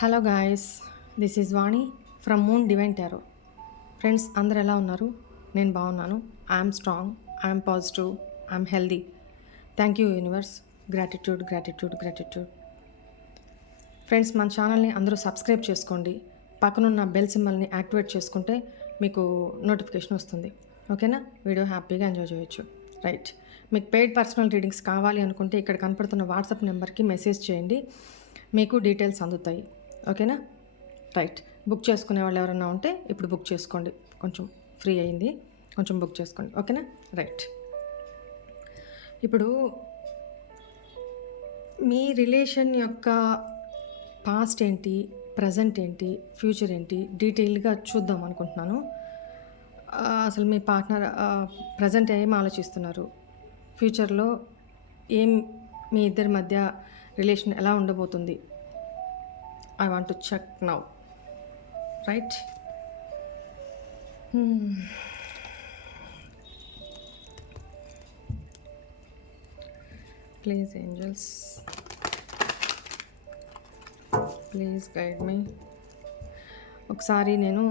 Hello guys, this is Vani from moon divine tarot. Friends అందరు ఎలా ఉన్నారు? నేను బాగున్నాను. I'm strong, I'm positive, I'm healthy. Thank you universe. Gratitude gratitude gratitude. Friends మన ఛానల్ని అందరూ సబ్స్క్రైబ్ చేసుకోండి. పక్కనున్న బెల్ సింబల్ని యాక్టివేట్ చేసుకుంటే మీకు నోటిఫికేషన్ వస్తుంది. ఓకేనా? వీడియో హ్యాపీగా ఎంజాయ్ చేయొచ్చు. రైట్, మీకు పెయిడ్ పర్సనల్ రీడింగ్స్ కావాలి అనుకుంటే ఇక్కడ కనపడుతున్న వాట్సాప్ నెంబర్కి మెసేజ్ చేయండి, మీకు డీటెయిల్స్ అందుతాయి. ఓకేనా? రైట్, బుక్ చేసుకునే వాళ్ళు ఎవరైనా ఉంటే ఇప్పుడు బుక్ చేసుకోండి. కొంచెం ఫ్రీ అయింది, కొంచెం బుక్ చేసుకోండి. ఓకేనా? రైట్, ఇప్పుడు మీ రిలేషన్ యొక్క పాస్ట్ ఏంటి, ప్రజెంట్ ఏంటి, ఫ్యూచర్ ఏంటి డీటెయిల్గా చూద్దాం అనుకుంటున్నాను. అసలు మీ పార్ట్నర్ ప్రజెంట్ ఏం ఆలోచిస్తున్నారు, ఫ్యూచర్లో ఏం మీ ఇద్దరి మధ్య రిలేషన్ ఎలా ఉండబోతుంది, I want to check now. Right? Please, angels. Please guide me. ఒకసారి నేను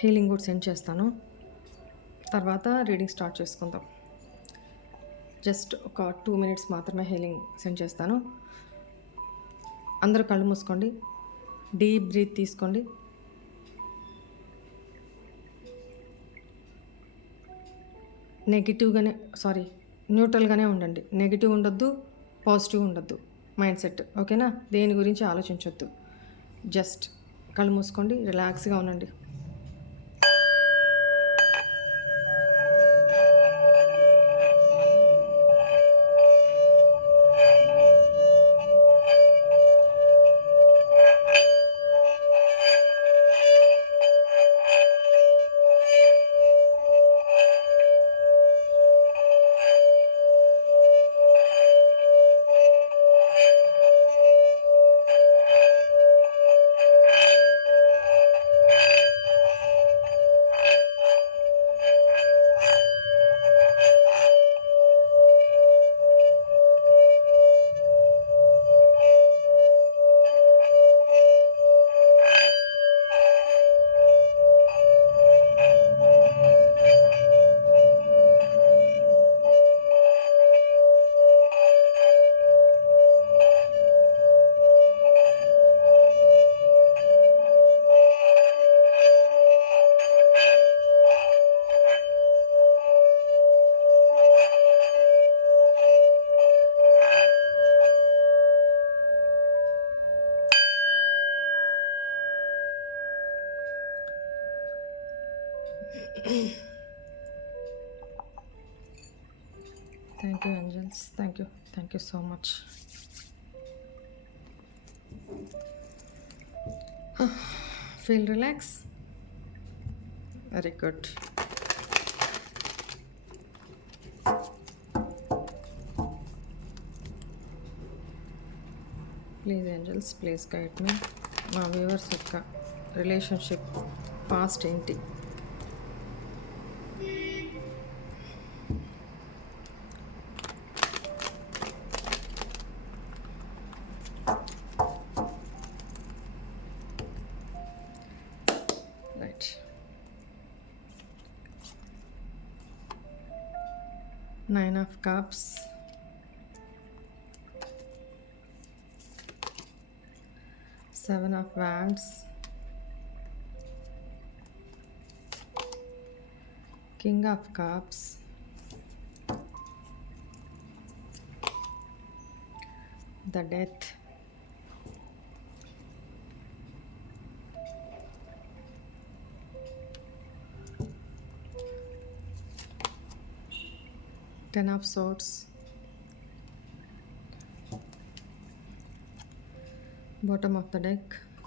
హీలింగ్ కూడా సెండ్ చేస్తాను, తర్వాత రీడింగ్ స్టార్ట్ చేసుకుందాం. జస్ట్ ఒక 2 minutes మాత్రమే హీలింగ్ సెండ్ చేస్తాను. అందరూ కళ్ళు మూసుకోండి, డీప్ బ్రీత్ తీసుకోండి. న్యూట్రల్గానే ఉండండి. నెగిటివ్ ఉండొద్దు, పాజిటివ్ ఉండొద్దు మైండ్ సెట్. ఓకేనా? దేని గురించి ఆలోచించొద్దు. జస్ట్ కళ్ళు మూసుకోండి, రిలాక్స్గా ఉండండి. Thank you, angels. Thank you so much. Feel relax. Very good. Please angels, please guide me. మా వ్యూవర్స్ యొక్క రిలేషన్షిప్ పాస్ట్ ఏంటి, Nine of Cups, Seven of Wands, King of Cups, the Death, Ten of Swords, bottom of the deck,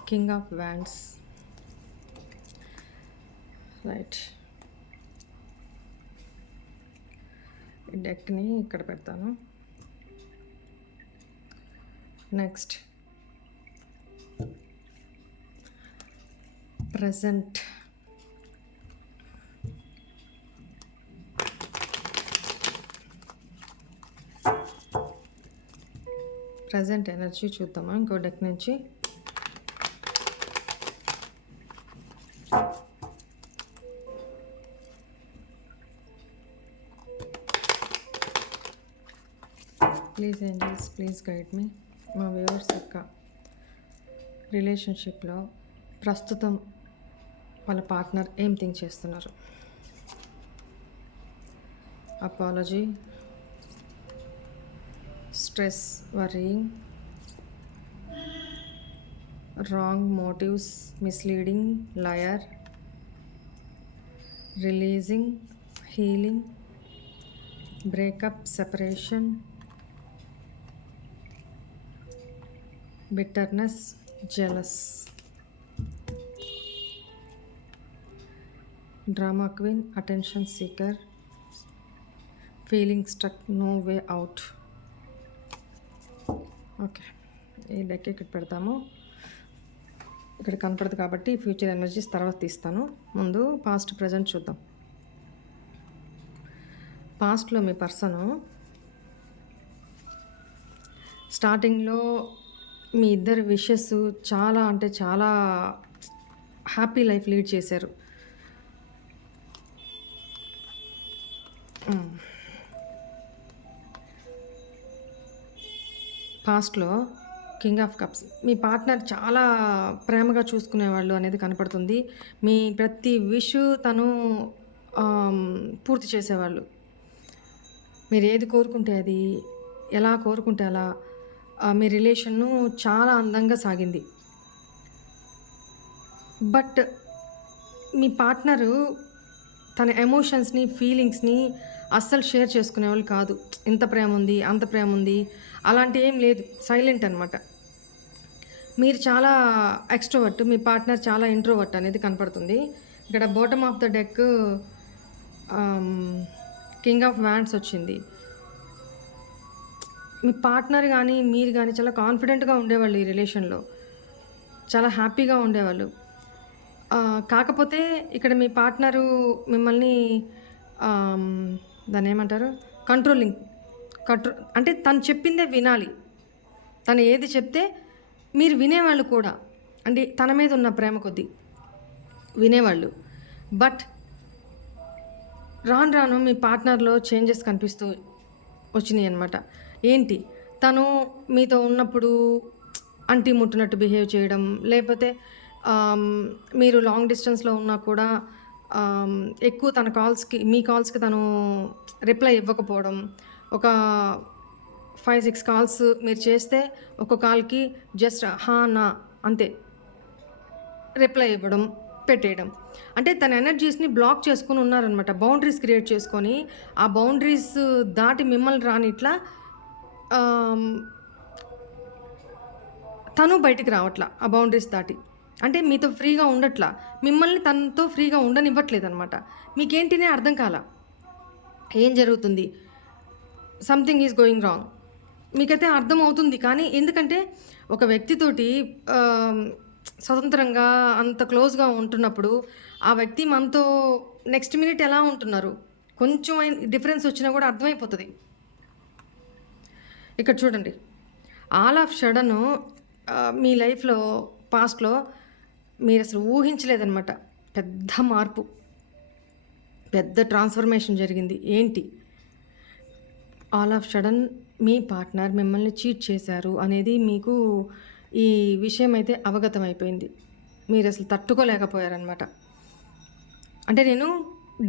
King of Wands. Right, ఈ డెక్ని ఇక్కడ పెడతాను. Next present. Present energy చూద్దామా ఇంకో deck నుంచి. Please angels, please guide మీ. మా viewers యొక్క రిలేషన్షిప్లో ప్రస్తుతం వాళ్ళ పార్ట్నర్ ఏం థింక్ చేస్తున్నారు? Apology, stress, worrying, wrong motifs, misleading, liar, releasing, healing, breakup, separation, bitterness, jealous, drama queen, attention seeker, feeling stuck, no way out. Okay, ఈ deck ఇక్కడ పెడతాము. ఇక్కడ కనపడదు కాబట్టి ఫ్యూచర్ ఎనర్జీస్ తర్వాత తీస్తాను. ముందు పాస్ట్ ప్రజెంట్ చూద్దాం. పాస్ట్లో మీ పర్సను స్టార్టింగ్లో మీ ఇద్దరి విషెస్ చాలా అంటే చాలా హ్యాపీ లైఫ్ లీడ్ చేశారు. పాస్ట్లో king of cups, me partner చాలా ప్రేమగా చూసుకునేవాళ్ళు అనేది కనపడుతుంది. మీ ప్రతి విష్ తను పూర్తి చేసేవాళ్ళు. మీరు ఏది కోరుకుంటే అది, ఎలా కోరుకుంటే అలా మీ రిలేషన్ను చాలా అందంగా సాగింది. బట్ మీ పార్ట్నరు తన ఎమోషన్స్ని, ఫీలింగ్స్ని అస్సలు షేర్ చేసుకునేవాళ్ళు కాదు. ఇంత ప్రేమ ఉంది, అంత ప్రేమ ఉంది, అలాంటి ఏం లేదు. సైలెంట్ అనమాట. మీరు చాలా ఎక్స్ట్రోవర్ట్, మీ పార్ట్నర్ చాలా ఇంట్రోవర్ట్ అనేది కనపడుతుంది. ఇక్కడ bottom of the deck king of wands వచ్చింది. మీ పార్ట్నర్ కానీ మీరు కానీ చాలా కాన్ఫిడెంట్గా ఉండేవాళ్ళు, ఈ రిలేషన్లో చాలా హ్యాపీగా ఉండేవాళ్ళు. కాకపోతే ఇక్కడ మీ పార్ట్నరు మిమ్మల్ని దాన్ని ఏమంటారు, కంట్రోలింగ్ అంటే తను చెప్పిందే వినాలి. తను ఏది చెప్తే మీరు వినేవాళ్ళు కూడా. అంటే తన మీద ఉన్న ప్రేమ కొద్దీ వినేవాళ్ళు. బట్ రాను రాను మీ పార్ట్నర్లో చేంజెస్ కనిపిస్తూ వచ్చినాయి అన్నమాట. ఏంటి, తను మీతో ఉన్నప్పుడు అంటి ముట్టినట్టు బిహేవ్ చేయడం, లేకపోతే మీరు లాంగ్ డిస్టెన్స్లో ఉన్నా కూడా ఎక్కువ తన కాల్స్కి, మీ కాల్స్కి తను రిప్లై ఇవ్వకపోవడం. ఒక 5-6 కాల్స్ మీరు చేస్తే ఒక కాల్కి జస్ట్ హా నా అంతే రిప్లై ఇవ్వడం, పెట్టేయడం. అంటే తన ఎనర్జీస్ని బ్లాక్ చేసుకొని ఉన్నారనమాట. బౌండరీస్ క్రియేట్ చేసుకొని ఆ బౌండరీస్ దాటి మిమ్మల్ని రానిట్లా తను బయటికి రావట్లా ఆ బౌండరీస్ దాటి. అంటే మీతో ఫ్రీగా ఉండట్లా, మిమ్మల్ని తనతో ఫ్రీగా ఉండనివ్వట్లేదు అనమాట. మీకేంటినే అర్థం కాల, ఏం జరుగుతుంది, సంథింగ్ ఈజ్ గోయింగ్ రాంగ్. మీకైతే అర్థం అవుతుంది, కానీ ఎందుకంటే ఒక వ్యక్తితోటి స్వతంత్రంగా అంత క్లోజ్గా ఉంటున్నప్పుడు ఆ వ్యక్తి మనతో నెక్స్ట్ మినిట్ ఎలా ఉంటున్నారు, కొంచెం డిఫరెన్స్ వచ్చినా కూడా అర్థమైపోతుంది. ఇక్కడ చూడండి, ఆల్ ఆఫ్ సడన్ మీ లైఫ్లో పాస్ట్లో మీరు అసలు ఊహించలేదన్నమాట. పెద్ద మార్పు, పెద్ద ట్రాన్స్ఫర్మేషన్ జరిగింది. ఏంటి, all of sudden me partner మిమ్మల్ని చీట్ చేశారు అనేది మీకు ఈ విషయం అయితే అవగతమైపోయింది. మీరు అసలు తట్టుకోలేకపోయారనమాట. అంటే నేను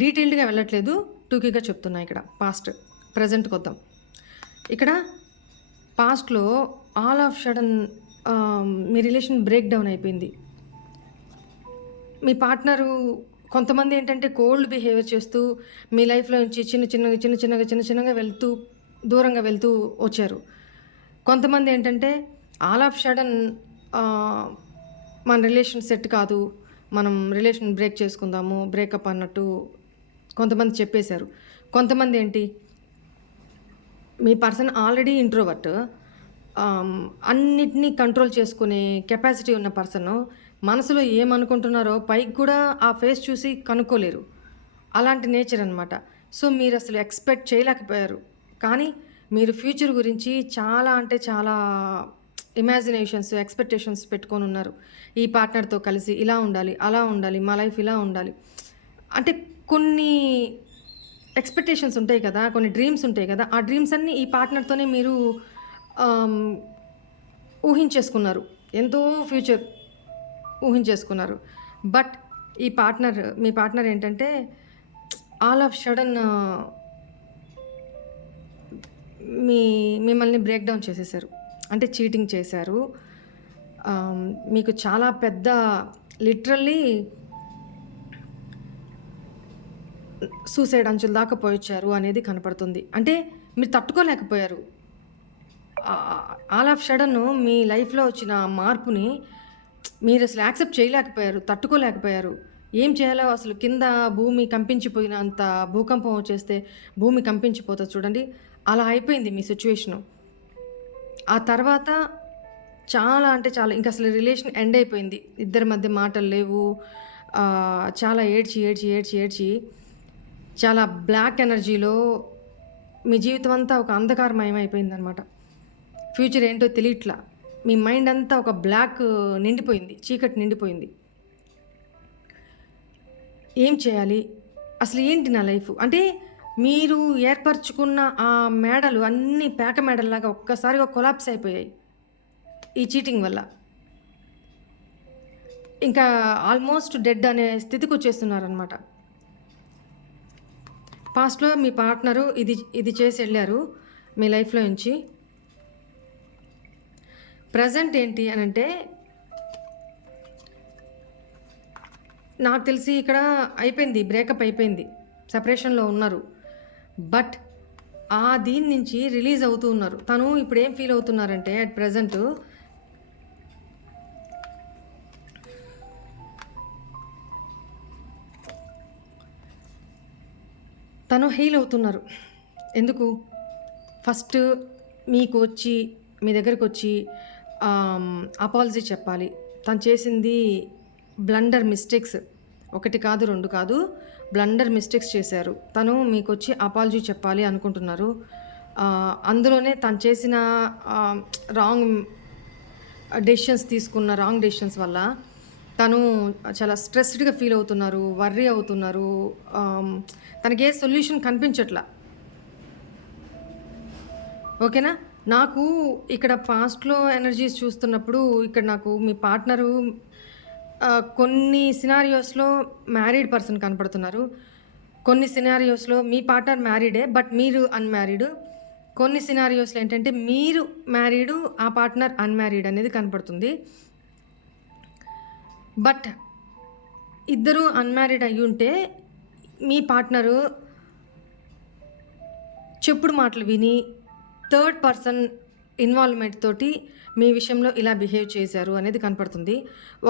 డీటెయిల్డ్గా వెళ్ళట్లేదు, టూకీగా చెప్తున్నా. ఇక్కడ పాస్ట్ ప్రజెంట్కి వద్దాం. ఇక్కడ పాస్ట్లో all of sudden me relation break down అయిపోయింది. మీ పార్ట్నరు కొంతమంది ఏంటంటే కోల్డ్ బిహేవియర్ చేస్తూ మీ లైఫ్లో నుంచి చిన్న చిన్నగా వెళ్తూ దూరంగా వెళ్తూ వచ్చారు. కొంతమంది ఏంటంటే ఆల్ ఆఫ్ సడన్ మన రిలేషన్ సెట్ కాదు, మనం రిలేషన్ బ్రేక్ చేసుకుందాము, బ్రేకప్ అన్నట్టు కొంతమంది చెప్పేశారు. కొంతమంది ఏంటి, మీ పర్సన్ ఆల్రెడీ ఇంట్రోవర్ట్, అన్నిటినీ కంట్రోల్ చేసుకునే కెపాసిటీ ఉన్న పర్సన్ మనసులో ఏమనుకుంటున్నారో పైకి కూడా ఆ ఫేస్ చూసి కనుక్కోలేరు. అలాంటి నేచర్ అనమాట. సో మీరు అసలు ఎక్స్పెక్ట్ చేయలేకపోయారు. కానీ మీరు ఫ్యూచర్ గురించి చాలా అంటే చాలా ఇమాజినేషన్స్, ఎక్స్‌పెక్టేషన్స్ పెట్టుకొని ఉన్నారు. ఈ పార్ట్నర్‌తో కలిసి ఇలా ఉండాలి, అలా ఉండాలి, మా లైఫ్ ఇలా ఉండాలి. అంటే కొన్ని ఎక్స్‌పెక్టేషన్స్ ఉంటాయి కదా! కొన్ని డ్రీమ్స్ ఉంటాయి కదా! ఆ డ్రీమ్స్ అన్నీ ఈ పార్ట్నర్‌తోనే మీరు ఆహ్, ఊహించేసుకున్నారు. ఎంతో ఫ్యూచర్ ఊహించేసుకున్నారు. బట్ మీ పార్ట్నర్ ఏంటంటే ఆల్ ఆఫ్ సడన్ మీ మిమ్మల్ని బ్రేక్ డౌన్ చేసేసారు. అంటే చీటింగ్ చేశారు. మీకు చాలా పెద్ద లిటరల్లీ సూసైడ్ అంచుల దాకా పోయొచ్చారు అనేది కనపడుతుంది. అంటే మీరు తట్టుకోలేకపోయారు. ఆల్ ఆఫ్ సడన్ మీ లైఫ్‌లో వచ్చిన మార్పుని మీరసలు యాక్సెప్ట్ చేయలేకపోయారు. తట్టుకోలేకపోయారు. ఏం చేయాలో అసలు కింద భూమి కంపించిపోయినంత భూకంపం వచ్చేస్తే భూమి కంపించిపోతది చూడండి. అలా అయిపోయింది మీ సిట్యుయేషను. ఆ తర్వాత చాలా అంటే చాలా ఇంకసలు రిలేషన్ ఎండ్ అయిపోయింది. ఇద్దరి మధ్య మాటలు లేవు. చాలా ఏడ్చి చాలా బ్లాక్ ఎనర్జీలో మీ జీవితం అంతా ఒక అంధకారమయం అయిపోయిందనమాట. ఫ్యూచర్ ఏంటో తెలియట్లా. మీ మైండ్ అంతా ఒక బ్లాక్ నిండిపోయింది. చీకటి నిండిపోయింది. ఏం చేయాలి? అసలు ఏంటి నా లైఫ్? అంటే మీరు ఏర్పరచుకున్న ఆ మేడలు అన్నీ పేక మేడల్లాగా ఒక్కసారిగా కొలాప్స్ అయిపోయాయి. ఈ చీటింగ్ వల్ల. ఇంకా ఆల్మోస్ట్ డెడ్ అనే స్థితికొచ్చేస్తున్నారనమాట. పాస్ట్‌లో మీ పార్ట్నరు ఇది చేసి ఎళ్లారు మీ లైఫ్‌లో నుంచి. ప్రెజెంట్ ఏంటి అనంటే, నాకు తెలిసి ఇక్కడ అయిపోయింది. బ్రేకప్ అయిపోయింది. సెపరేషన్‌లో ఉన్నారు. బట్ దీని నుంచి రిలీజ్ అవుతూ ఉన్నారు. తను ఇప్పుడేం ఫీల్ అవుతున్నారంటే అట్ ప్రెజెంటు తను హీల్ అవుతున్నారు. ఎందుకు? ఫస్ట్ మీకు వచ్చి మీ దగ్గరకొచ్చి అపాలజీ చెప్పాలి. తను చేసింది బ్లండర్ మిస్టేక్స్. 1 కాదు, 2 కాదు. బ్లండర్ మిస్టేక్స్ చేశారు. తను మీకొచ్చి అపాలజీ చెప్పాలి అనుకుంటున్నారు. అందులోనే తను చేసిన రాంగ్ రాంగ్ డెసిషన్స్ వల్ల తను చాలా స్ట్రెస్డ్‌గా ఫీల్ అవుతున్నారు. వర్రీ అవుతున్నారు. తనకే సొల్యూషన్ కనిపించట్లా. ఓకేనా? నాకు ఇక్కడ పాస్ట్‌లో ఎనర్జీస్ చూస్తున్నప్పుడు ఇక్కడ నాకు మీ పార్ట్నరు కొన్ని సినారియోస్‌లో మ్యారీడ్ పర్సన్ కనపడుతున్నారు. కొన్ని సినారియోస్‌లో మీ పార్ట్నర్ మ్యారీడే. బట్ మీరు అన్‌మ్యారీడ్. కొన్ని సినారియోస్‌లో ఏంటంటే మీరు మ్యారీడు, ఆ పార్ట్నర్ అన్‌మ్యారీడ్ అనేది కనపడుతుంది. బట్ ఇద్దరూ అన్‌మ్యారీడ్ అయ్యుంటే మీ పార్ట్నరు చెప్పుడు మాటలు విని థర్డ్ పర్సన్ ఇన్వాల్వ్‌మెంట్ తోటి మీ విషయంలో ఇలా బిహేవ్ చేశారు అనేది కనపడుతుంది.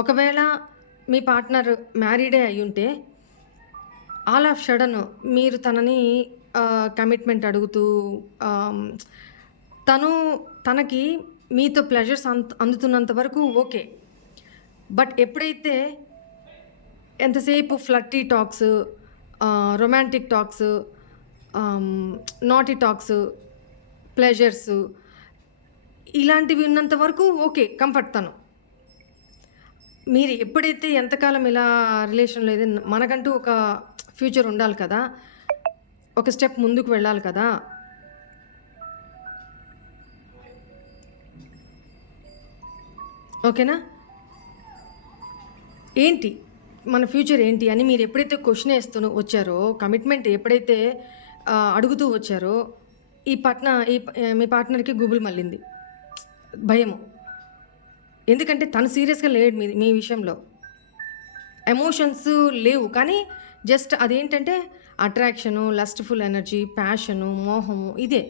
ఒకవేళ మీ పార్ట్నర్ మ్యారీడే అయ్యుంటే ఆల్ ఆఫ్ సడన్ మీరు తనని కమిట్మెంట్ అడుగుతూ తనకి మీతో ప్లెజర్స్ అందుతున్నంత వరకు ఓకే. బట్ ఎప్పుడైతే ఎంతసేపు flirty talks, romantic talks, naughty talks, pleasures ఇలాంటివి ఉన్నంత వరకు ఓకే. కంఫర్ట్ తను. మీరు ఎప్పుడైతే ఎంతకాలం ఇలా రిలేషన్‌లో మనకంటూ ఒక ఫ్యూచర్ ఉండాలి కదా! ఒక స్టెప్ ముందుకు వెళ్ళాలి కదా! ఓకేనా? ఏంటి? మన ఫ్యూచర్ ఏంటి అని మీరు ఎప్పుడైతే క్వెషన్ ఏస్తూ వచ్చారో, కమిట్మెంట్ ఎప్పుడైతే అడుగుతూ వచ్చారో, మీ పార్ట్నర్‌కి గుబులు మళ్ళింది. భయము. ఎందుకంటే తను సీరియస్‌గా లేడు మీ విషయంలో. ఎమోషన్స్ లేవు. కానీ జస్ట్ అదేంటంటే అట్రాక్షను, లస్ట్‌ఫుల్ ఎనర్జీ, ప్యాషను, మోహము ఇదే.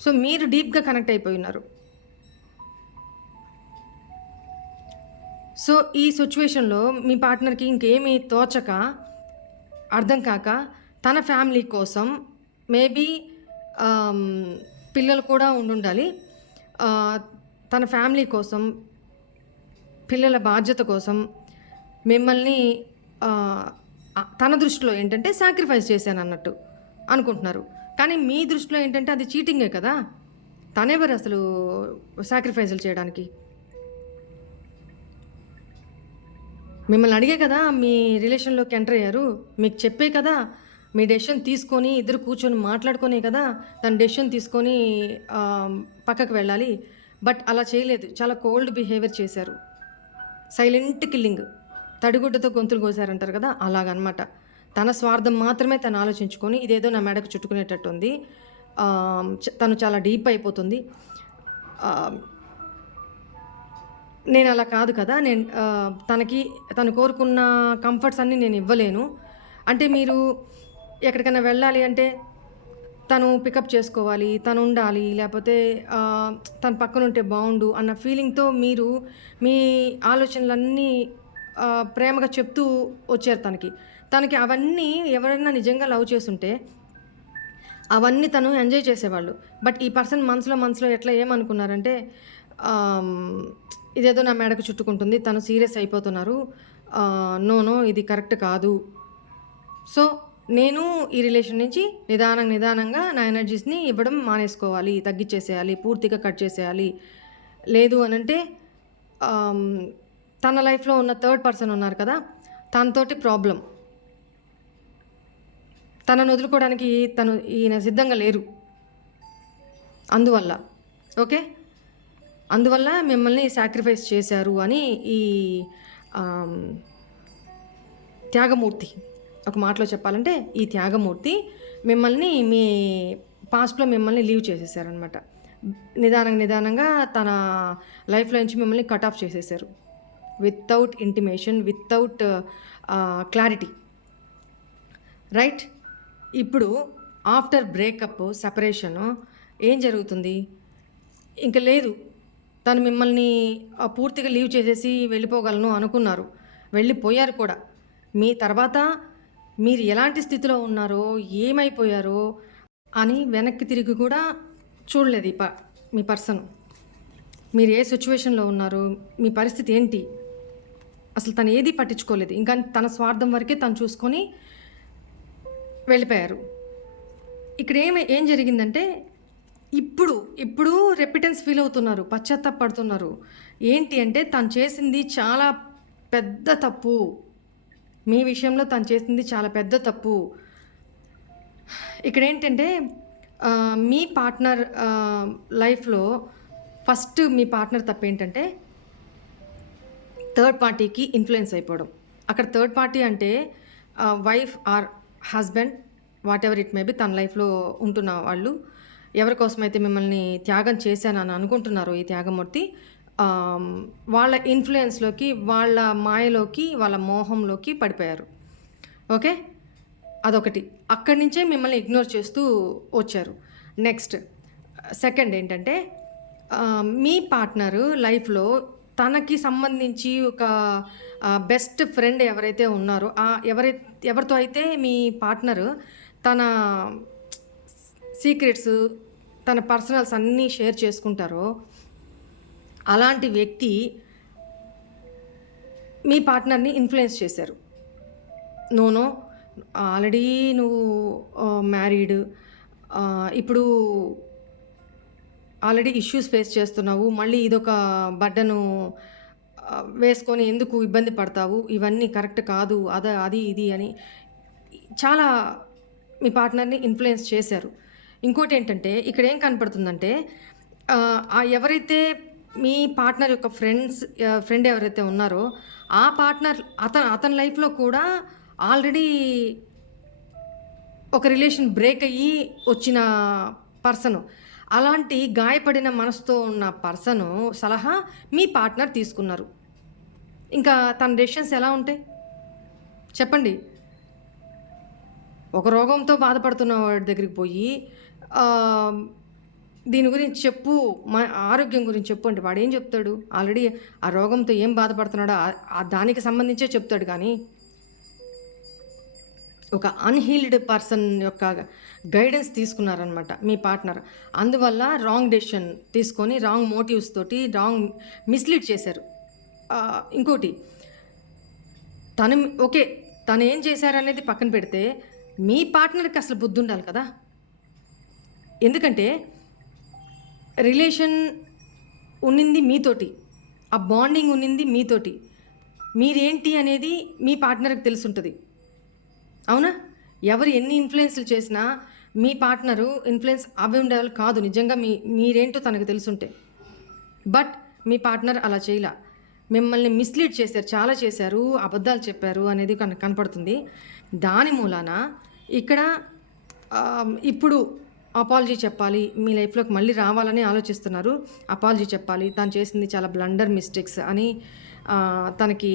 సో, మీరు డీప్‌గా కనెక్ట్ అయిపోయి ఉన్నారు. సో, ఈ సిట్యుయేషన్‌లో మీ పార్ట్నర్‌కి ఇంకేమీ తోచక, అర్థం కాక తన ఫ్యామిలీ కోసం మేబీ పిల్లలు కూడా ఉండుండాలి. తన ఫ్యామిలీ కోసం, పిల్లల బాధ్యత కోసం మిమ్మల్ని తన దృష్టిలో ఏంటంటే సాక్రిఫైస్ చేశానన్నట్టు అనుకుంటున్నారు. కానీ మీ దృష్టిలో ఏంటంటే అది చీటింగే కదా! తనెవరు అసలు సాక్రిఫైజులు చేయడానికి? మిమ్మల్ని అడిగే కదా మీ రిలేషన్‌లోకి ఎంటర్ అయ్యారు. మీకు చెప్పే కదా మీ డెసిషన్ తీసుకొని ఇద్దరు కూర్చొని మాట్లాడుకొనే కదా తను డెసిషన్ తీసుకొని పక్కకు వెళ్ళాలి. బట్ అలా చేయలేదు. చాలా కోల్డ్ బిహేవియర్ చేశారు. Silent killing. తడిగుడ్డతో గొంతులు కోసారంటారు కదా! అలాగనమాట. తన స్వార్థం మాత్రమే తను ఆలోచించుకొని ఇదేదో నా మెడకు చుట్టుకునేటట్టుంది. తను చాలా డీప్ అయిపోతుంది. ఆహ్, నేనలా కాదు కదా! తను కోరుకున్న కంఫర్ట్స్ అన్నీ నేను ఇవ్వలేను. అంటే మీరు ఎక్కడికైనా వెళ్ళాలి అంటే తను పికప్ చేసుకోవాలి, తనుండాలి, లేపోతే తను పక్కనుంటే బావుండు అన్న ఫీలింగ్‌తో మీరు మీ ఆలోచనలన్నీ ప్రేమగా చెప్తూ వచ్చారు తనకి. తనకి అవన్నీ ఎవరైనా నిజంగా లవ్ చేసుంటే అవన్నీ తను ఎంజాయ్ చేసేవాళ్ళు. బట్ ఈ పర్సన్ మనసులో ఎట్లా ఏమనుకున్నారంటే ఆహ్, ఇదేదో నా మెడకు చుట్టుకుంటుంది. తను సీరియస్ అయిపోతున్నారు. నో ఇది కరెక్ట్ కాదు. సో, నేను ఈ రిలేషన్ నుంచి నిదానంగా నా ఎనర్జీస్‌ని ఇవ్వడం మానేసుకోవాలి. తగ్గిచ్చేసేయాలి. పూర్తిగా కట్ చేసేయాలి. లేదు అనంటే ఆహ్, తన లైఫ్‌లో ఉన్న థర్డ్ పర్సన్ ఉన్నారు కదా! తనతోటి ప్రాబ్లమ్. తనను వదులుకోవడానికి ఈయన సిద్ధంగా లేరు. అందువల్ల. ఓకే. అందువల్ల మిమ్మల్ని సాక్రిఫైస్ చేశారు అని ఈ ఆహ్, త్యాగమూర్తి ఒక మాటలో చెప్పాలంటే ఈ త్యాగమూర్తి మిమ్మల్ని మీ పాస్ట్‌లో మిమ్మల్ని లీవ్ చేసేసారనమాట. నిదానంగా తన లైఫ్‌లో నుంచి మిమ్మల్ని కట్ ఆఫ్ చేసేసారు. Without intimation, without clarity. Right? ఇప్పుడు ఆఫ్టర్ బ్రేకప్, సెపరేషను ఏం జరుగుతుంది? ఇంక లేదు. తను మిమ్మల్ని పూర్తిగా లీవ్ చేసేసి వెళ్ళిపోగలను అనుకున్నారు. వెళ్ళిపోయారు కూడా. మీ తర్వాత మీరు ఎలాంటి స్థితిలో ఉన్నారో, ఏమైపోయారో అని వెనక్కి తిరిగి కూడా చూడలేదు మీ పర్సన్. మీరు ఏ సిచ్యువేషన్‌లో ఉన్నారు? మీ పరిస్థితి ఏంటి? అసలు తను ఏది పట్టించుకోలేదు. ఇంకా తన స్వార్థం వరకే తను చూసుకొని వెళ్ళిపోయారు. ఇక్కడ ఏం జరిగిందంటే ఇప్పుడు రెపిటెన్స్ ఫీల్ అవుతున్నారు. పశ్చాత్తాపపడుతున్నారు. ఏంటి అంటే తను చేసింది చాలా పెద్ద తప్పు. మీ విషయంలో తను చేసింది చాలా పెద్ద తప్పు. ఇక్కడేంటంటే మీ పార్ట్నర్ లైఫ్‌లో ఫస్ట్ మీ పార్ట్నర్ తప్పేంటంటే థర్డ్ పార్టీకి ఇన్‌ఫ్లుయెన్స్ అయిపోవడం. అక్కడ థర్డ్ పార్టీ అంటే wife or husband whatever it may be తన లైఫ్‌లో ఉంటున్న వాళ్ళు ఎవరి కోసమైతే మిమ్మల్ని త్యాగం చేశానని అనుకుంటున్నారో ఈ త్యాగమూర్తి వాళ్ళ ఇన్‌ఫ్లుయెన్స్‌లోకి, వాళ్ళ మాయలోకి, వాళ్ళ మోహంలోకి పడిపోయారు. ఓకే. అదొకటి. అక్కడి నుంచే మిమ్మల్ని ఇగ్నోర్ చేస్తూ వచ్చారు. నెక్స్ట్ సెకండ్ ఏంటంటే మీ పార్ట్నరు లైఫ్‌లో తనకి సంబంధించి ఒక బెస్ట్ ఫ్రెండ్ ఎవరైతే ఉన్నారో ఎవరితో అయితే మీ పార్ట్నరు తన సీక్రెట్స్, తన పర్సనల్స్ అన్నీ షేర్ చేసుకుంటారో అలాంటి వ్యక్తి మీ పార్ట్నర్‌ని ఇన్‌ఫ్లుయెన్స్ చేశారు. నో ఆల్రెడీ నువ్వు మ్యారీడ్. ఇప్పుడు ఆల్రెడీ ఇష్యూస్ ఫేస్ చేస్తున్నావు. మళ్ళీ ఇదొక బర్డెను వేసుకొని ఎందుకు ఇబ్బంది పడతావు? ఇవన్నీ కరెక్ట్ కాదు. అది ఇది అని చాలా మీ పార్ట్నర్‌ని ఇన్‌ఫ్లుయెన్స్ చేశారు. ఇంకోటేంటంటే ఇక్కడేం కనపడుతుందంటే ఎవరైతే మీ పార్ట్నర్ యొక్క ఫ్రెండ్ ఎవరైతే ఉన్నారో ఆ పార్ట్నర్ అతని లైఫ్‌లో కూడా ఆల్రెడీ ఒక రిలేషన్ బ్రేక్ అయ్యి వచ్చిన పర్సను. అలాంటి గాయపడిన మనసుతో ఉన్న పర్సను సలహా మీ పార్ట్నర్ తీసుకున్నారు. ఇంకా తన డెసిషన్స్ ఎలా ఉంటాయి? చెప్పండి. ఒక రోగంతో బాధపడుతున్న వాడి దగ్గరికి పోయి దీని గురించి చెప్పు, ఆరోగ్యం గురించి చెప్పు అంటే వాడేం చెప్తాడు? ఆల్రెడీ ఆ రోగంతో ఏం బాధపడుతున్నాడో దానికి సంబంధించే చెప్తాడు కానీ ఒక అన్‌హీల్డ్ పర్సన్ యొక్క గైడెన్స్ తీసుకున్నారనమాట మీ పార్ట్నర్. అందువల్ల రాంగ్ డెసిషన్ తీసుకొని రాంగ్ మోటివ్స్ తోటి మిస్‌లీడ్ చేశారు. ఇంకోటి తను ఏం చేశారనేది పక్కన పెడితే మీ పార్ట్నర్‌కి అసలు బుద్ధి ఉండాలి కదా! ఎందుకంటే రిలేషన్ ఉన్నింది మీతోటి, ఆ బాండింగ్ ఉన్నింది మీతోటి. మీరేంటి అనేది మీ పార్ట్నర్కి తెలుసుంటుంది, అవునా? ఎవరు ఎన్ని ఇన్ఫ్లుయెన్స్లు చేసినా మీ పార్ట్నరు ఇన్ఫ్లుయెన్స్ అవి ఉండేవాళ్ళు కాదు నిజంగా. మీరేంటో తనకు తెలుసుంటే. బట్ మీ పార్ట్నర్ అలా చేయలా, మిమ్మల్ని మిస్లీడ్ చేశారు, చాలా చేశారు, అబద్ధాలు చెప్పారు అనేది కనపడుతుంది. దాని మూలాన ఇక్కడ ఇప్పుడు అపాలజీ చెప్పాలి, మీ లైఫ్లోకి మళ్ళీ రావాలని ఆలోచిస్తున్నారు. అపాలజీ చెప్పాలి, తను చేసింది చాలా బ్లండర్ మిస్టేక్స్ అని తనకి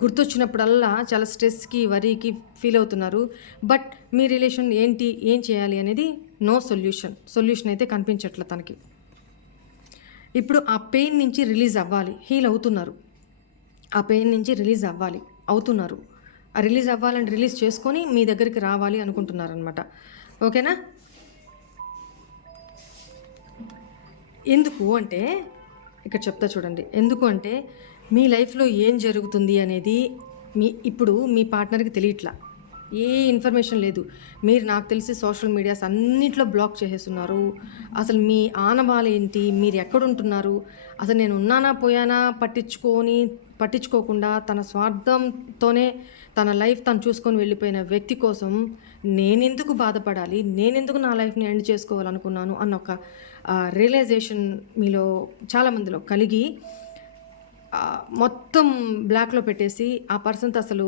గుర్తొచ్చినప్పుడల్లా చాలా స్ట్రెస్కి, వరీకి ఫీల్ అవుతున్నారు. బట్ మీ రిలేషన్ ఏంటి, ఏం చేయాలి అనేది నో సొల్యూషన్ అయితే కనిపించట్లే తనకి. ఇప్పుడు ఆ పెయిన్ నుంచి రిలీజ్ అవ్వాలి, హీల్ అవుతున్నారు. ఆ పెయిన్ నుంచి రిలీజ్ అవుతున్నారు. ఆ రిలీజ్ అవ్వాలని రిలీజ్ చేసుకొని మీ దగ్గరికి రావాలి అనుకుంటున్నారనమాట. ఓకేనా? ఎందుకు అంటే ఇక్కడ చెప్తా చూడండి. ఎందుకు అంటే మీ లైఫ్లో ఏం జరుగుతుంది అనేది ఇప్పుడు మీ పార్ట్నర్కి తెలియట్లా, ఏ ఇన్ఫర్మేషన్ లేదు. మీరు నాకు తెలిసి సోషల్ మీడియాస్ అన్నిట్లో బ్లాక్ చేసేస్తున్నారు. అసలు మీ ఆనవాళ్ళు ఏంటి, మీరు ఎక్కడుంటున్నారు, అసలు నేను ఉన్నానా పోయానా పట్టించుకోకుండా తన స్వార్థంతోనే తన లైఫ్ తను చూసుకొని వెళ్ళిపోయిన వ్యక్తి కోసం నేనెందుకు బాధపడాలి, నేనెందుకు నా లైఫ్ని ఎండ్ చేసుకోవాలనుకున్నాను అన్న ఒక రియలైజేషన్ మీలో చాలామందిలో కలిగి మొత్తం బ్లాక్లో పెట్టేసి ఆ పర్సన్తో అసలు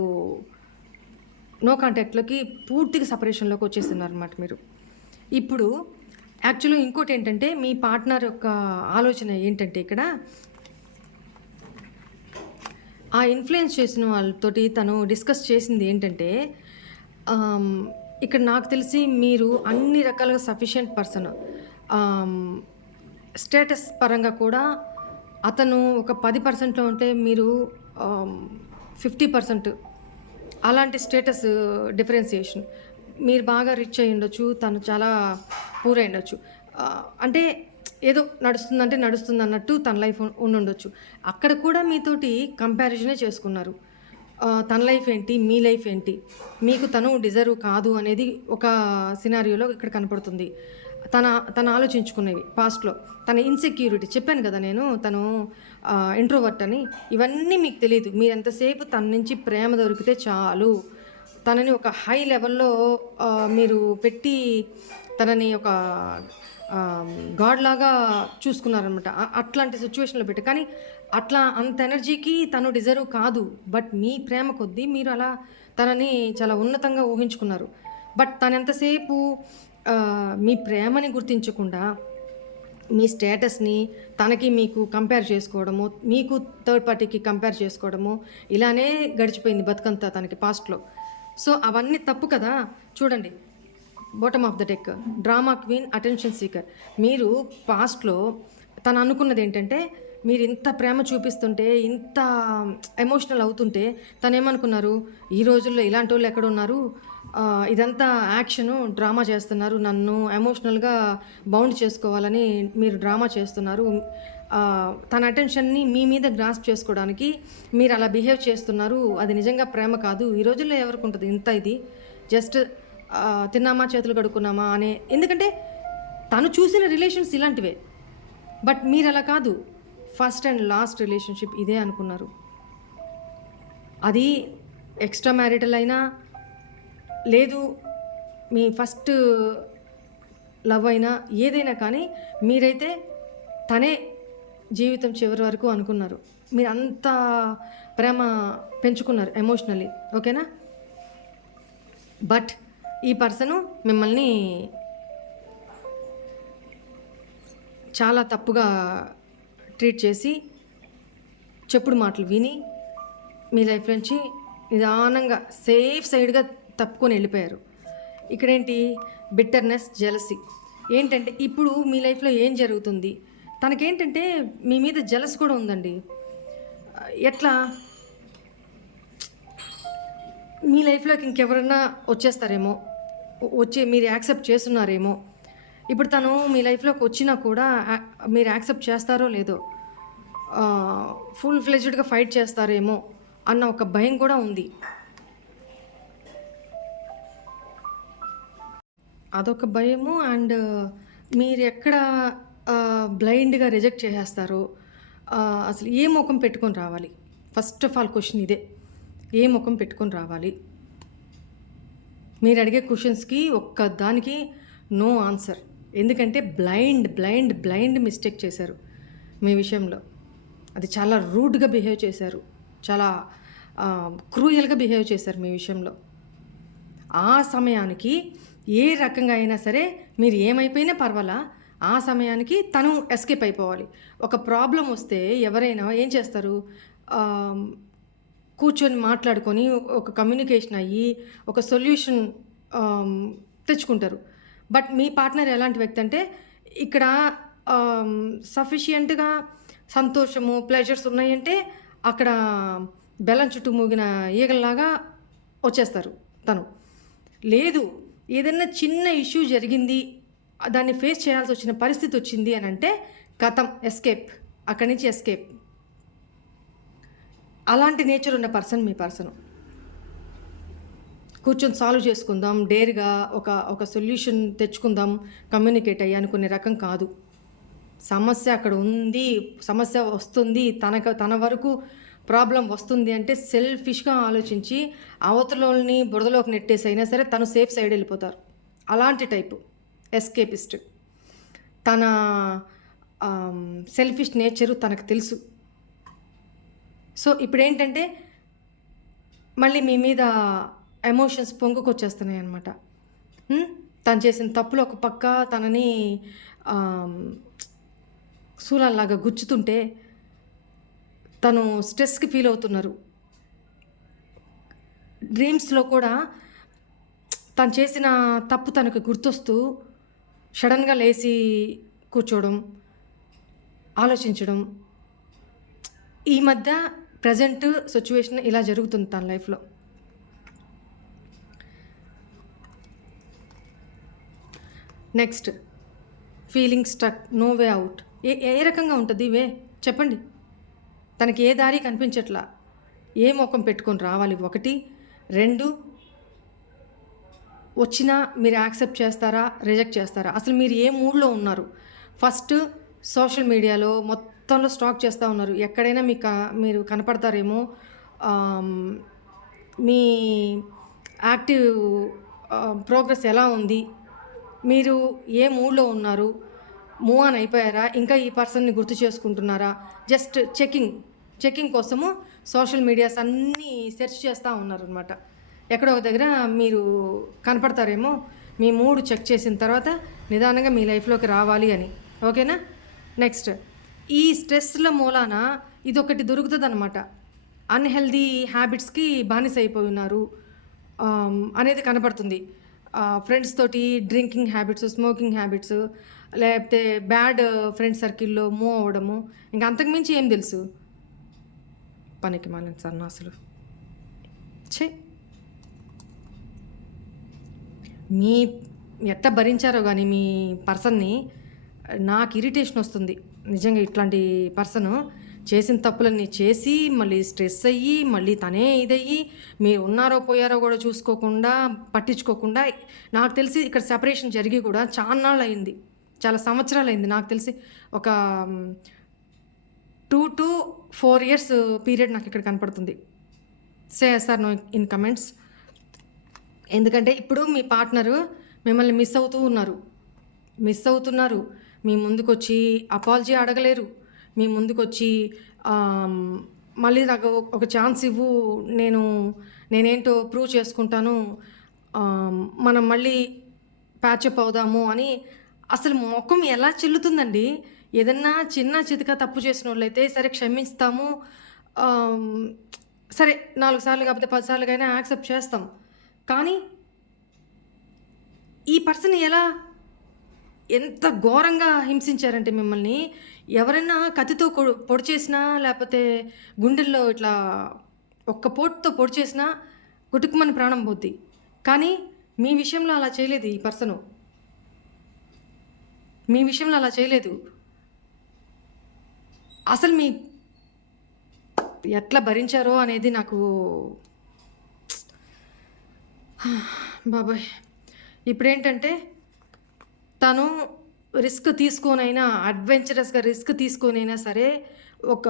నో కాంటాక్ట్లోకి పూర్తిగా సపరేషన్లోకి వచ్చేస్తున్నారు అనమాట మీరు. ఇప్పుడు యాక్చువల్గా ఇంకోటి ఏంటంటే మీ పార్ట్నర్ యొక్క ఆలోచన ఏంటంటే ఇక్కడ ఆ ఇన్ఫ్లుయెన్స్ చేసిన వాళ్ళతోటి తను డిస్కస్ చేసింది ఏంటంటే ఇక్కడ నాకు తెలిసి మీరు అన్ని రకాలుగా సఫిషియెంట్ పర్సన్, స్టేటస్ పరంగా కూడా అతను ఒక 10%లో ఉంటే మీరు 50% అలాంటి స్టేటస్ డిఫరెన్సియేషన్. మీరు బాగా రిచ్ అయి ఉండొచ్చు, తను చాలా పూర్ అయి ఉండొచ్చు. అంటే ఏదో నడుస్తుంది అన్నట్టు తన లైఫ్ ఉండుండొచ్చు. అక్కడ కూడా మీతోటి కంపారిజనే చేసుకున్నారు. తన లైఫ్ ఏంటి, మీ లైఫ్ ఏంటి, మీకు తను డిజర్వ్ కాదు అనేది ఒక సినారియోలో ఇక్కడ కనపడుతుంది. తను ఆలోచించుకునేవి పాస్ట్లో. తన ఇన్సెక్యూరిటీ చెప్పాను కదా నేను, తను ఇంట్రోవర్ట్ అని. ఇవన్నీ మీకు తెలియదు. మీరు ఎంతసేపు తన నుంచి ప్రేమ దొరికితే చాలు, తనని ఒక హై లెవెల్లో మీరు పెట్టి తనని ఒక గాడ్ లాగా చూసుకున్నారనమాట. అట్లాంటి సిచ్యువేషన్లో పెట్టి, కానీ అంత ఎనర్జీకి తను డిజర్వ్ కాదు. బట్ మీ ప్రేమ కొద్దీ మీరు అలా తనని చాలా ఉన్నతంగా ఊహించుకున్నారు. బట్ తను ఎంతసేపు మీ ప్రేమని గుర్తించకుండా మీ స్టేటస్ని తనకి మీకు కంపేర్ చేసుకోవడము, మీకు థర్డ్ పార్టీకి కంపేర్ చేసుకోవడము, ఇలానే గడిచిపోయింది బతుకంతా తనకి పాస్ట్లో. సో అవన్నీ తప్పు కదా. చూడండి, bottom of the deck, drama queen, attention seeker. మీరు పాస్ట్లో తను అనుకున్నది ఏంటంటే, మీరు ఇంత ప్రేమ చూపిస్తుంటే, ఇంత ఎమోషనల్ అవుతుంటే తను ఏమనుకున్నారు, ఈ రోజుల్లో ఇలాంటి వాళ్ళు ఎక్కడున్నారు, ఇదంతా యాక్షను, డ్రామా చేస్తున్నారు, నన్ను ఎమోషనల్గా బౌండ్ చేసుకోవాలని మీరు డ్రామా చేస్తున్నారు, తన అటెన్షన్ని మీ మీద గ్రాస్ప్ చేసుకోవడానికి మీరు అలా బిహేవ్ చేస్తున్నారు, అది నిజంగా ప్రేమ కాదు. ఈ రోజుల్లో ఎవరికి ఉంటుంది ఇంత ఇది, జస్ట్ తిన్నామా చేతులు కడుక్కున్నామా అనే. ఎందుకంటే తను చూసిన రిలేషన్స్ ఇలాంటివే. బట్ మీరు అలా కాదు, ఫస్ట్ అండ్ లాస్ట్ రిలేషన్షిప్ ఇదే అనుకున్నారు. అది ఎక్స్ట్రా మ్యారిటల్ అయినా లేదు, మీ ఫస్ట్ లవ్ అయినా ఏదైనా కానీ మీరైతే తనే జీవితం చివరి వరకు అనుకున్నారు. మీరు అంత ప్రేమ పెంచుకున్నారు ఎమోషనల్లీ, ఓకేనా? బట్ ఈ పర్సను మిమ్మల్ని చాలా తప్పుగా ట్రీట్ చేసి, చెప్పుడు మాటలు విని మీ లైఫ్ నుంచి నిదానంగా సేఫ్ సైడ్గా తప్పుకొని వెళ్ళిపోయారు. ఇక్కడేంటి, బిట్టర్నెస్, జెలసీ. ఏంటంటే ఇప్పుడు మీ లైఫ్లో ఏం జరుగుతుంది, తనకేంటంటే మీ మీద జెలస్ కూడా ఉందండి. ఎట్లా, మీ లైఫ్లోకి ఇంకెవరన్నా వచ్చేస్తారేమో, వచ్చి మీరు యాక్సెప్ట్ చేస్తున్నారేమో. ఇప్పుడు తను మీ లైఫ్లోకి వచ్చినా కూడా మీరు యాక్సెప్ట్ చేస్తారో లేదో, ఫుల్ ఫ్లెజ్డ్గా ఫైట్ చేస్తారేమో అన్న ఒక భయం కూడా ఉంది. అదొక భయము. అండ్ మీరు ఎక్కడ బ్లైండ్‌గా రిజెక్ట్ చేసేస్తారో అసలు ఏ మొఖం పెట్టుకొని రావాలి? ఫస్ట్ ఆఫ్ ఆల్ క్వెషన్ ఇదే. ఏ మొఖం పెట్టుకొని రావాలి? మీరడిగే క్వెషన్స్‌కి ఒక్క దానికి నో ఆన్సర్. ఎందుకంటే బ్లైండ్ మిస్టేక్ చేశారు మీ విషయంలో. అది చాలా రూడ్‌గా బిహేవ్ చేశారు. చాలా క్రూయల్‌గా బిహేవ్ చేశారు మీ విషయంలో. ఆ సమయానికి ఏ రకంగా అయినా సరే మీరు ఏమైపోయినా పర్వాలా, ఆ సమయానికి తను ఎస్కేప్ అయిపోవాలి. ఒక ప్రాబ్లమ్ వస్తే ఎవరైనా ఏం చేస్తారు? ఆహ్, కూర్చొని మాట్లాడుకొని ఒక కమ్యూనికేషన్ అయ్యి ఒక సొల్యూషన్ ఆహ్, తెచ్చుకుంటారు. బట్ మీ పార్ట్నర్ ఎలాంటి వ్యక్తి అంటే ఇక్కడ ఆహ్, సఫిషియంట్‌గా సంతోషము, ప్లెజర్స్ ఉన్నాయంటే అక్కడ బెల్లం చుట్టూ మూగిన ఈగల్లాగా వచ్చేస్తారు తను. లేదు ఏదన్నా చిన్న ఇష్యూ జరిగింది, దాన్ని ఫేస్ చేయాల్సొచ్చిన పరిస్థితి వచ్చింది అనంటే ఖతం ఎస్కేప్. అక్కడి నుంచి ఎస్కేప్. అలాంటి నేచర్ ఉన్న పర్సన్ మీ పర్సను. కూర్చొని సాల్వ్ చేసుకుందాం, డేర్‌గా ఒక సొల్యూషన్ తెచ్చుకుందాం, కమ్యూనికేట్ అయ్యి అనుకునే రకం కాదు. సమస్య అక్కడ ఉంది, సమస్య వస్తుంది, తన వరకు ప్రాబ్లమ్ వస్తుంది అంటే సెల్ఫిష్‌గా ఆలోచించి అవతలోళ్ళని బురదలోకి నెట్టేసి అయినా సరే తను సేఫ్ సైడ్ వెళ్ళిపోతారు. అలాంటి టైపు ఎస్కేపిస్ట్. తన సెల్ఫిష్ నేచరు తనకు తెలుసు. సో ఇప్పుడేంటంటే మళ్ళీ మీ మీద ఎమోషన్స్ పొంగుకొచ్చేస్తున్నాయన్నమాట. తను చేసిన తప్పులు ఒక పక్క తనని శూలాల్లాగా గుచ్చుతుంటే తను స్ట్రెస్‌కి ఫీల్ అవుతున్నారు. డ్రీమ్స్‌లో కూడా తను చేసిన తప్పు తనకు గుర్తొస్తూ సడన్‌గా లేచి కూర్చోవడం, ఆలోచించడం. ఈ మధ్య ప్రెజెంట్ సిట్యుయేషన్ ఇలా జరుగుతుంది తన లైఫ్‌లో. Next feeling struck, no way out. ఏ రకంగా ఉంటుంది వే చెప్పండి? తనకి ఏ దారి కనిపించట్లా. ఏ మొఖం పెట్టుకొని రావాలి? 1, 2 వచ్చినా మీరు యాక్సెప్ట్ చేస్తారా? రిజెక్ట్ చేస్తారా? అసలు మీరు ఏ మూడ్‌లో ఉన్నారు? ఫస్ట్ సోషల్ మీడియాలో మొత్తంలో స్టాక్ చేస్తూ ఉన్నారు. ఎక్కడైనా మీరు కనపడతారేమో. మీ యాక్టివ్ ప్రోగ్రెస్ ఎలా ఉంది? మీరు ఏ మూడ్‌లో ఉన్నారు? మూవ్ ఆన్ అయిపోయారా? ఇంకా ఈ పర్సన్‌ని గుర్తు చేసుకుంటున్నారా? జస్ట్ చెకింగ్ కోసము సోషల్ మీడియాస్ అన్నీ సెర్చ్ చేస్తూ ఉన్నారనమాట. ఎక్కడో ఒక దగ్గర మీరు కనపడతారేమో. మీ మూడ్ చెక్ చేసిన తర్వాత నిదానంగా మీ లైఫ్‌లోకి రావాలి అని. ఓకేనా? నెక్స్ట్ ఈ స్ట్రెస్‌ల మూలాన ఇదొకటి దొరుకుతుందనమాట. అన్‌హెల్తీ హ్యాబిట్స్‌కి బానిస అయిపోయి ఉన్నారు అనేది కనపడుతుంది. ఫ్రెండ్స్ తోటి డ్రింకింగ్ హ్యాబిట్స్, స్మోకింగ్ హ్యాబిట్స్, లేకపోతే బ్యాడ్ ఫ్రెండ్ సర్కిల్‌లో మూవ్ అవ్వడము. ఇంక అంతకుమించి ఏం తెలుసు? పనికిమాలిన సన్నాసులు. ఛీ! మీ ఎట్ట భరించారో గానీ మీ పర్సన్‌ని నాకు ఇరిటేషన్ వస్తుంది. నిజంగా ఇట్లాంటి పర్సను చేసిన తప్పులన్నీ చేసి, మళ్ళీ స్ట్రెస్ అయ్యి, మళ్ళీ తనే ఇదయ్యి, మీరు ఉన్నారో పోయారో కూడా చూసుకోకుండా, పట్టించుకోకుండా నాకు తెలిసి ఇక్కడ సెపరేషన్ జరిగి కూడా చాన్నాళ్ళయింది. చాలా సంవత్సరాలయింది నాకు తెలిసి. ఒక 2-4 ఇయర్స్ పీరియడ్ నాకు ఇక్కడ కనపడుతుంది. Say yes or no in comments. ఎందుకంటే ఇప్పుడు మీ పార్ట్నరు మిమ్మల్ని మిస్ అవుతున్నారు. మీ ముందుకొచ్చి అపాలజీ అడగలేరు. మీ ముందుకొచ్చి మళ్ళీ నాకు ఒక ఛాన్స్ ఇవ్వు, నేనేంటో ప్రూవ్ చేసుకుంటాను, మనం మళ్ళీ ప్యాచప్ అవుదాము అని అసలు మొఖం ఎలా చెల్లుతుందండి? ఏదన్నా చిన్న చితక తప్పు చేసినోళ్ళైతే సరే క్షమిస్తాము. సరే 4 సార్లు కాకపోతే 10 సార్లుగైనా యాక్సెప్ట్ చేస్తాం. కానీ ఈ పర్సన్ ఎంత ఘోరంగా హింసించారంటే మిమ్మల్ని, ఎవరైనా కత్తితో పొడి చేసినా, లేకపోతే గుండెల్లో ఇట్లా ఒక్క పోటుతో పొడి చేసినా గుటుక్కుమని ప్రాణం పోద్ది. కానీ మీ విషయంలో అలా చేయలేదు ఈ పర్సను. మీ విషయంలో అలా చేయలేదు. అసలు మీ ఎట్లా భరించారో అనేది నాకు బాబోయ్! ఇప్పుడేంటంటే తను రిస్క్ తీసుకొనైనా అడ్వెంచరస్‌గా రిస్క్ తీసుకొనైనా సరే ఒక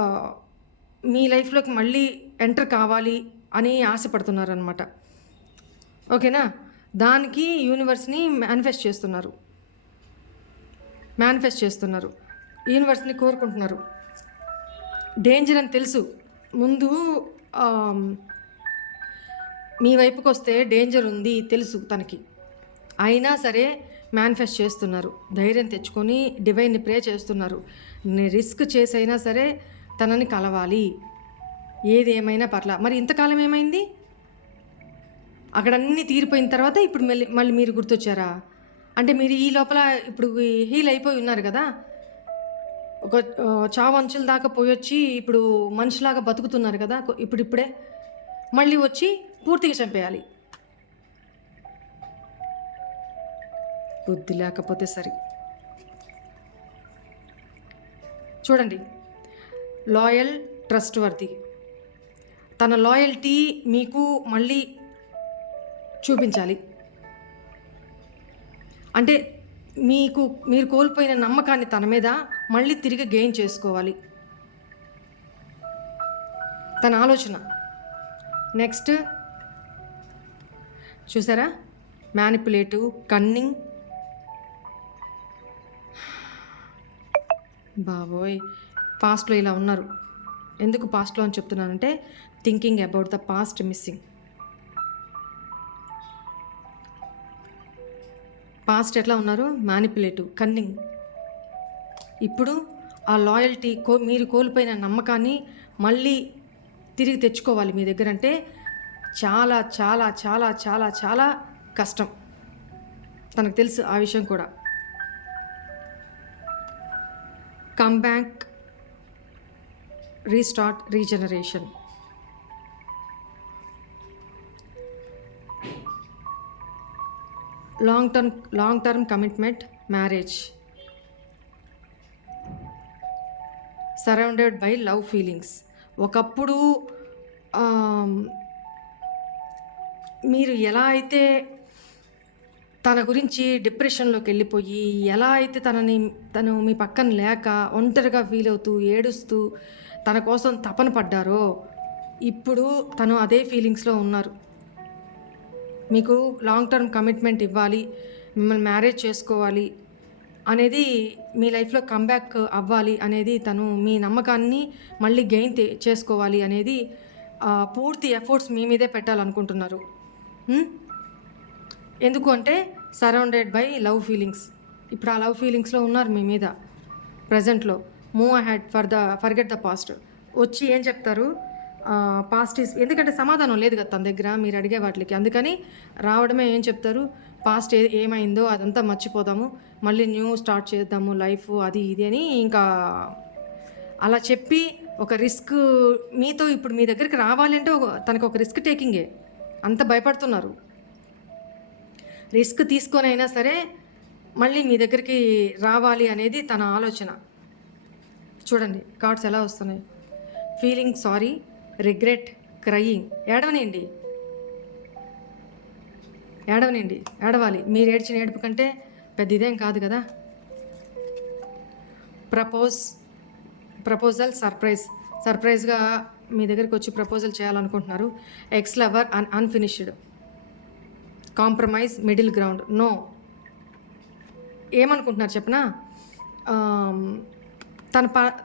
మీ లైఫ్‌లోకి మళ్ళీ ఎంటర్ కావాలి అని ఆశపడుతున్నారనమాట. ఓకేనా? దానికి యూనివర్స్‌ని మేనిఫెస్ట్ చేస్తున్నారు. యూనివర్స్‌ని కోరుకుంటున్నారు. డేంజర్ అని తెలుసు. ముందు మీ వైపుకొస్తే డేంజర్ ఉంది తెలుసు తనకి. అయినా సరే మేనిఫెస్ట్ చేస్తున్నారు. ధైర్యం తెచ్చుకొని డివైన్ని ప్రే చేస్తున్నారు. రిస్క్ చేసైనా సరే తనని కలవాలి. ఏది ఏమైనా పర్లా. మరి ఇంతకాలం ఏమైంది? అక్కడ అన్నీ తీరిపోయిన తర్వాత ఇప్పుడు మళ్ళీ మీరు గుర్తొచ్చారా? అంటే మీరు ఈ లోపల ఇప్పుడు హీల్ అయిపోయి ఉన్నారు కదా! ఒక చావు అంచుల దాకా పోయొచ్చి ఇప్పుడు మనిషిలాగా బతుకుతున్నారు కదా! ఇప్పుడిప్పుడే మళ్ళీ వచ్చి పూర్తిగా చంపేయాలి. బుద్ధి లేకపోతే సరి. చూడండి, లాయల్, ట్రస్ట్ వర్ది. తన లాయల్టీ మీకు మళ్ళీ చూపించాలి. అంటే మీరు కోల్పోయిన నమ్మకాన్ని తన మీద మళ్ళీ తిరిగి గెయిన్ చేసుకోవాలి. తన ఆలోచన. నెక్స్ట్ చూసారా, మ్యానిపులేటివ్, కన్నింగ్. బాబోయ్, పాస్ట్లో ఇలా ఉన్నారు. ఎందుకు పాస్ట్లో అని చెప్తున్నానంటే thinking about the past missing. Past ఎట్లా ఉన్నారు? Manipulative, cunning. ఇప్పుడు ఆ లాయల్టీ మీరు కోల్పోయిన నమ్మకాన్ని మళ్ళీ తిరిగి తెచ్చుకోవాలి మీ దగ్గర. అంటే చాలా చాలా చాలా చాలా చాలా కష్టం. తనకు తెలుసు ఆ విషయం కూడా. Come back, restart, regeneration. Long term commitment, marriage. Surrounded by love feelings. ఒకప్పుడు మీరు ఎలా అయితే తన గురించి డిప్రెషన్లోకి వెళ్ళిపోయి, ఎలా అయితే తను మీ పక్కన లేక ఒంటరిగా ఫీల్ అవుతూ ఏడుస్తూ తన కోసం తపన పడ్డారో, ఇప్పుడు తను అదే ఫీలింగ్స్లో ఉన్నారు. మీకు లాంగ్ టర్మ్ కమిట్మెంట్ ఇవ్వాలి, మిమ్మల్ని మ్యారేజ్ చేసుకోవాలి అనేది, మీ లైఫ్లో కమ్బ్యాక్ అవ్వాలి అనేది, తను మీ నమ్మకాన్ని మళ్ళీ గెయిన్ చేసుకోవాలి అనేది పూర్తి ఎఫర్ట్స్ మీ మీదే పెట్టాలనుకుంటున్నారు. ఎందుకు అంటే సరౌండెడ్ బై లవ్ ఫీలింగ్స్. ఇప్పుడు ఆ లవ్ ఫీలింగ్స్లో ఉన్నారు మీ మీద ప్రజెంట్లో. Move ahead, forget the past. వచ్చి ఏం చెప్తారు? పాస్ట్ ఈజ్, ఎందుకంటే సమాధానం లేదు కదా తన దగ్గర మీరు అడిగే వాటికి. అందుకని రావడమే ఏం చెప్తారు? పాస్ట్ ఏమైందో అదంతా మర్చిపోదాము, మళ్ళీ న్యూ స్టార్ట్ చేద్దాము లైఫ్, అది ఇది అని ఇంకా అలా చెప్పి ఒక రిస్క్ మీతో ఇప్పుడు మీ దగ్గరికి రావాలంటే తనకు ఒక రిస్క్ టేకింగే. అంత భయపడుతున్నారు. రిస్క్ తీసుకొనైనా సరే మళ్ళీ మీ దగ్గరికి రావాలి అనేది తన ఆలోచన. చూడండి కార్డ్స్ ఎలా వస్తున్నాయి. Feeling sorry, regret, crying. ఏడవనండి, ఏడవాలి. మీరు ఏడ్చిన ఏడుపు కంటే పెద్ద ఇదేం కాదు కదా. ప్రపోజల్, సర్ప్రైజ్గా మీ దగ్గరికి వచ్చి ప్రపోజల్ చేయాలనుకుంటున్నారు. Ex lover, unfinished. Compromise, middle ground, no. ఏమనుకుంటున్నారు చెప్పనా?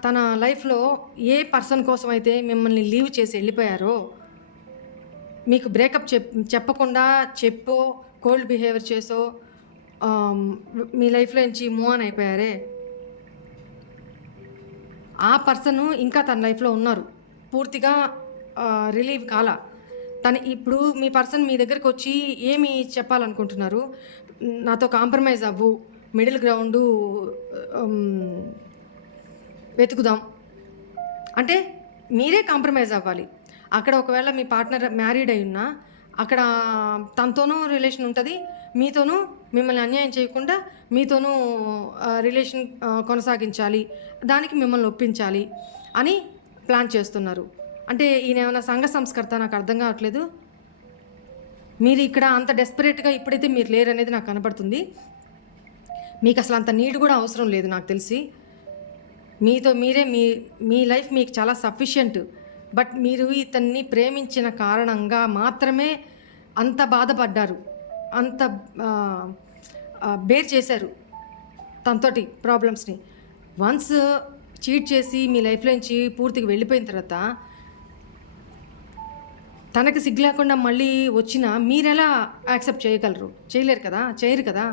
తన లైఫ్లో ఏ పర్సన్ కోసం అయితే మిమ్మల్ని లీవ్ చేసి వెళ్ళిపోయారో, మీకు బ్రేకప్ చెప్పకుండా కోల్డ్ బిహేవియర్ చేసో మీ లైఫ్లో నుంచి మూవ్ ఆన్ అయిపోయారే, ఆ పర్సన్ ఇంకా తన లైఫ్లో ఉన్నారు. పూర్తిగా రిలీవ్ కాల. ఇప్పుడు మీ పర్సన్ మీ దగ్గరికి వచ్చి ఏమి చెప్పాలనుకుంటున్నారు? నాతో కాంప్రమైజ్ అవ్వు, మిడిల్ గ్రౌండు వెతుకుదాం అంటే మీరే కాంప్రమైజ్ అవ్వాలి. అక్కడ ఒకవేళ మీ పార్ట్నర్ మ్యారీడ్ అయి ఉన్నా అక్కడ తనతోనూ రిలేషన్ ఉంటుంది, మీతోనూ మిమ్మల్ని అన్యాయం చేయకుండా మీతోనూ రిలేషన్ కొనసాగించాలి, దానికి మిమ్మల్ని ఒప్పించాలి అని ప్లాన్ చేస్తున్నారు. అంటే ఈయన ఏమైనా సంఘ సంస్కర్త? నాకు అర్థం కావట్లేదు. మీరు ఇక్కడ అంత డెస్పరేట్గా ఇప్పుడైతే మీరు లేరనేది నాకు కనపడుతుంది. మీకు అసలు అంత నీడ్ కూడా అవసరం లేదు నాకు తెలిసి. మీతో మీరే మీ లైఫ్ మీకు చాలా సఫిషియంట్. బట్ మీరు ఇతన్ని ప్రేమించిన కారణంగా మాత్రమే అంత బాధపడ్డారు, అంత బేర్ చేశారు తనతోటి ప్రాబ్లమ్స్ని. వన్స్ చీట్ చేసి మీ లైఫ్లోంచి పూర్తిగా వెళ్ళిపోయిన తర్వాత తనకి సిగ్గు లేకుండా మళ్ళీ వచ్చినా మీరెలా యాక్సెప్ట్ చేయగలరు? చేయలేరు కదా, చేయరు కదా.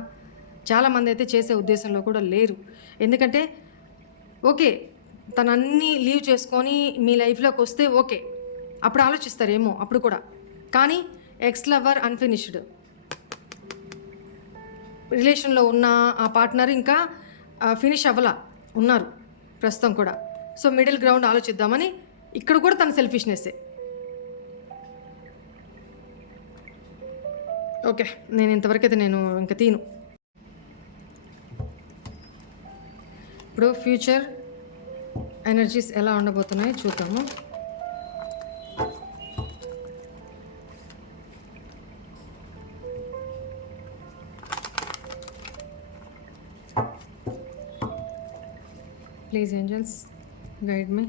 చాలామంది అయితే చేసే ఉద్దేశంలో కూడా లేరు. ఎందుకంటే ఓకే, తనన్నీ లీవ్ చేసుకొని మీ లైఫ్లోకి వస్తే ఓకే, అప్పుడు ఆలోచిస్తారేమో అప్పుడు కూడా. కానీ ఎక్స్ లవర్ అన్ఫినిష్డ్ రిలేషన్లో ఉన్న ఆ పార్ట్నర్ ఇంకా ఫినిష్ అవ్వలా ఉన్నారు ప్రస్తుతం కూడా. సో మిడిల్ గ్రౌండ్ ఆలోచిద్దామని ఇక్కడ కూడా తన సెల్ఫిష్నెస్సే. ఓకే, నేను ఇంతవరకు అయితే నేను ఇంకా తీను. ఇప్పుడు ఫ్యూచర్ ఎనర్జీస్ ఎలా ఉండబోతున్నాయో చూద్దాము. Please angels guide me.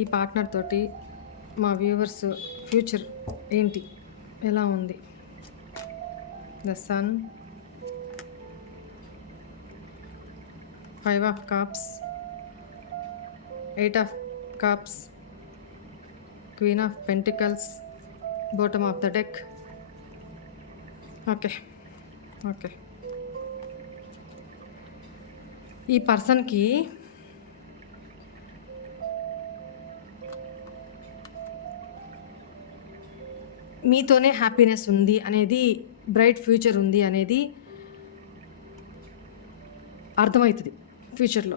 ఈ పార్ట్నర్ తోటి మా వ్యూవర్స్ ఫ్యూచర్ ఏంటి, ఎలా ఉంది? The sun, 5 of cups, 8 of cups, Queen of Pentacles, bottom of the deck. Okay, ఈ పర్సన్కి మీతోనే హ్యాపీనెస్ ఉంది అనేది, బ్రైట్ ఫ్యూచర్ ఉంది అనేది అర్థమవుతుంది ఫ్యూచర్లో.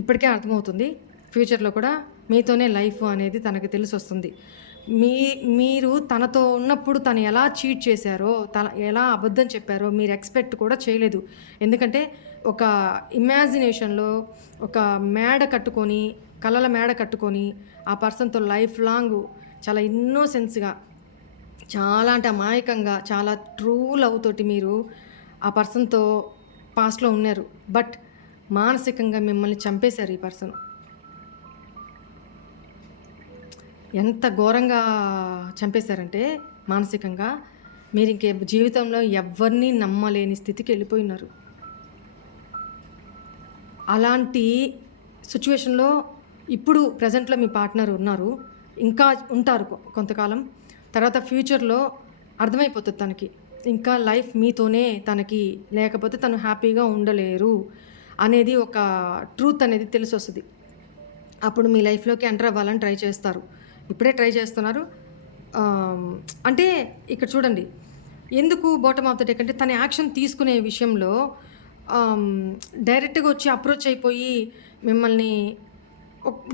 ఇప్పటికే అర్థమవుతుంది. ఫ్యూచర్లో కూడా మీతోనే లైఫ్ అనేది తనకు తెలిసి వస్తుంది. మీరు తనతో ఉన్నప్పుడు తను ఎలా చీట్ చేశారో, తన ఎలా అబద్ధం చెప్పారో మీరు ఎక్స్పెక్ట్ కూడా చేయలేదు. ఎందుకంటే ఒక ఇమాజినేషన్లో ఒక మేడ కట్టుకొని, కలల మేడ కట్టుకొని ఆ పర్సన్తో లైఫ్ లాంగ్ చాలా ఇన్నోసెన్స్గా, చాలా అంటే అమాయకంగా, చాలా ట్రూ లవ్ తోటి మీరు ఆ పర్సన్తో పాస్ట్లో ఉన్నారు. బట్ మానసికంగా మిమ్మల్ని చంపేశారు ఈ పర్సన్. ఎంత ఘోరంగా చంపేశారంటే మానసికంగా మీరు ఇంకే జీవితంలో ఎవరిని నమ్మలేని స్థితికి వెళ్ళిపోయినారు. అలాంటి సిచ్యువేషన్లో ఇప్పుడు ప్రజెంట్లో మీ పార్ట్నర్ ఉన్నారు, ఇంకా ఉంటారు కొంతకాలం తర్వాత. ఫ్యూచర్లో అర్థమైపోతుంది తనకి, ఇంకా లైఫ్ మీతోనే తనకి, లేకపోతే తను హ్యాపీగా ఉండలేరు అనేది ఒక ట్రూత్ అనేది తెలిసి వస్తుంది. అప్పుడు మీ లైఫ్లోకి ఎంటర్ అవ్వాలని ట్రై చేస్తారు. ఇప్పుడే ట్రై చేస్తున్నారు. అంటే ఇక్కడ చూడండి, ఎందుకు బాటమ్ ఆఫ్ ద డెక్ అంటే తన యాక్షన్ తీసుకునే విషయంలో డైరెక్ట్గా వచ్చి అప్రోచ్ అయిపోయి మిమ్మల్ని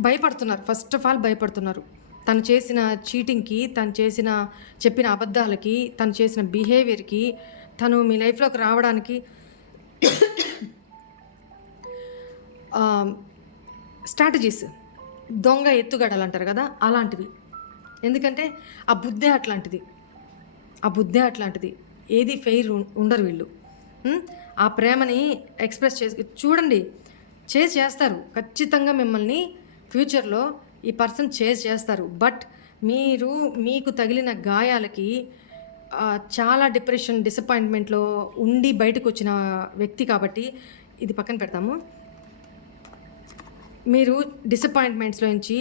భయపడుతున్నారు. ఫస్ట్ ఆఫ్ ఆల్ భయపడుతున్నారు. తను చేసిన చీటింగ్కి, తను చెప్పిన అబద్ధాలకి, తను చేసిన బిహేవియర్కి, తను మీ లైఫ్లోకి రావడానికి స్ట్రాటజీస్, దొంగ ఎత్తుగడలు అంటారు కదా, అలాంటివి. ఎందుకంటే ఆ బుద్ధే అట్లాంటిది. ఏది ఫెయిర్ ఉండరు వీళ్ళు. ఆ ప్రేమని ఎక్స్ప్రెస్ చూడండి, చేస్తారు ఖచ్చితంగా. మిమ్మల్ని ఫ్యూచర్లో ఈ పర్సన్ చేస్తారు. బట్ మీకు తగిలిన గాయాలకి చాలా డిసప్పాయింట్మెంట్లో ఉండి బయటకు వచ్చిన వ్యక్తి కాబట్టి ఇది పక్కన పెడతాము. మీరు డిసప్పాయింట్మెంట్స్లోంచి,